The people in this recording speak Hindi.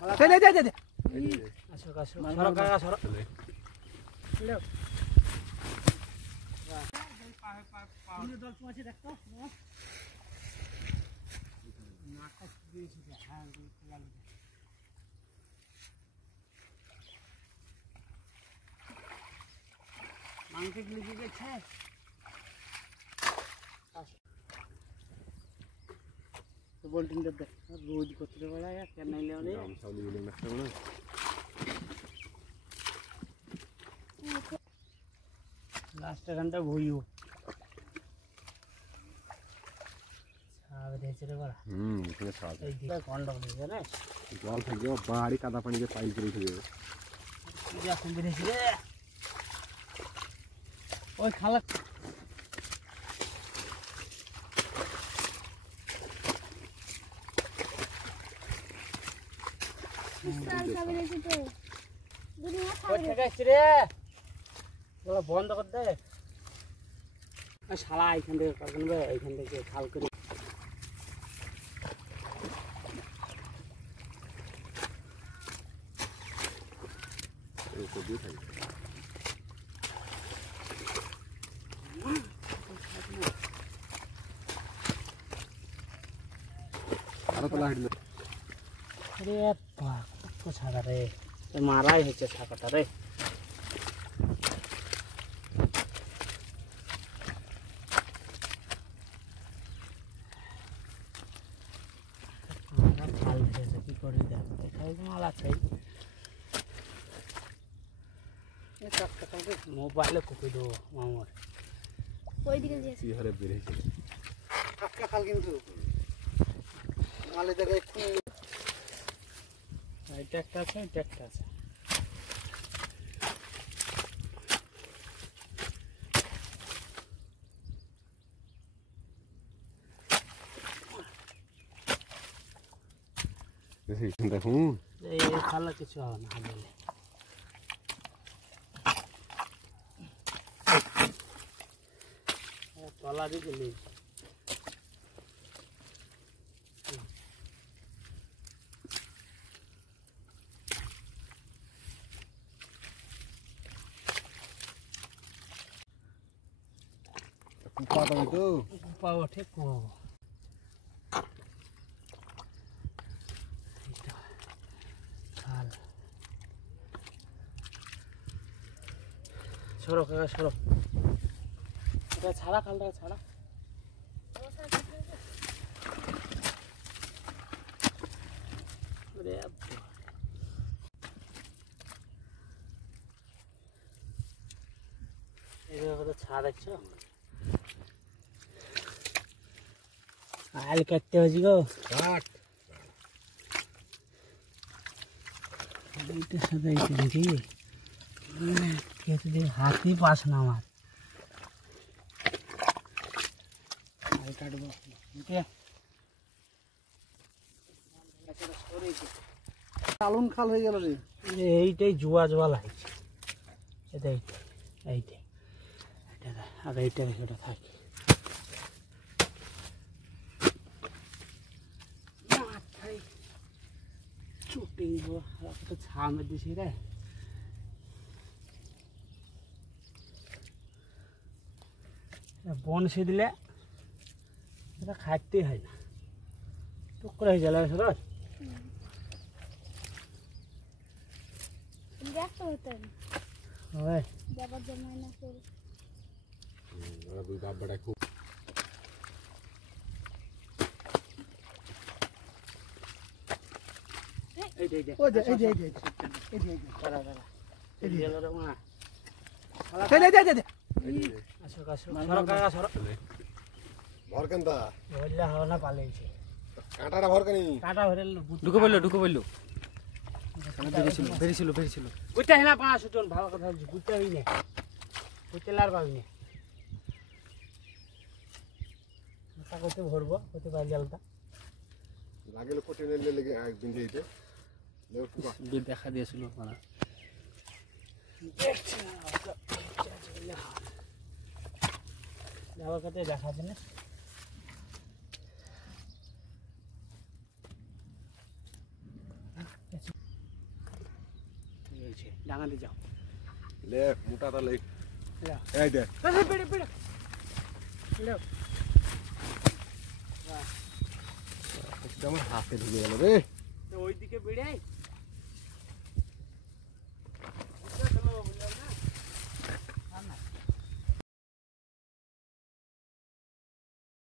দে দে দে দে আসো আসো সরো কাকা সরো লে পাউনি দল তো আছে দেখতো নাকা দিয়েছি হ্যাঁ লাগবে মাংকে গলি গেছে तो बोल्टिंग दे रोज कोतरे वाला या क्या नहीं ले वाले हम सब ले लगता है ना लास्ट घंटा भूयू साव दे चले वाला इतने साव है कौन डॉग है ना जल थे जो बाहरी कादा पानी के पाइल करी थे या कॉम्बिनेशन रे ओए खाला বন্ধ কর দে শালা এইখান থেকে করবেন ভাই এইখান থেকে খাল করে अरे बाप छाड़ा रे माराई है छाकाटा रे मोबाइल को दो मामर ওই দিকে যে কি হারে বের হইছে কাকা খাল কিন্তু মালে জায়গায় একটু এটা একটা আছে দেখুন এই খালা কিছু হবে না হালে তলা দিকে নেই কুপা তো তো কুপা ওঠে কো সরো কাকা সরো এটা ছাড়া খালটা ছাড়া अरे अब तो छा देखो आल कट्टे हो जी गो काट इटे सदा इटे देखी कहते दे हाथी पास ना मार आल काट दो ठीक है চালন খাল হয়ে গেল রে এইটাই জুয়া জুয়া লাগছে এটাই এইটাই এটা আর এইটা এটা থাকে মাথায় চুটিং গো তো ছামে দিছি রে বন সে দিলে এটা খাইতেই হয় না টুকরা হয়ে গেল সরস দেখো তো ওই যাবার জমাই না করে ওরা দুই বাপ বড় খুব এই দে দাঁড়া এই গেল রে মা দে আসো সরো কাকা সরো ভর কেনতা বললা হবে না পালেইছে কাঁটাটা ভর কেনি কাটা ভরে ঢুকে বললো বেরিয়েছিল বুঝতে হয় না 500 জন ভালো কথা বলছি বুঝতে হই না বুঝতে লার পাবি না তা করতে ভরবো করতে পারি জালটা লাগেলে কোটে নিলে লেগে একদিন যেতে দেখা দিয়েছিল মারা দেখছি না যাওয়ার কথা দেখাবে না আছে ডাঙাতে যাও লে মোটা তাহলে যা এই দে পেড়ে পেড়ে লে আমার হাতে ঢুকে গেল রে ওইদিকে বেড়ে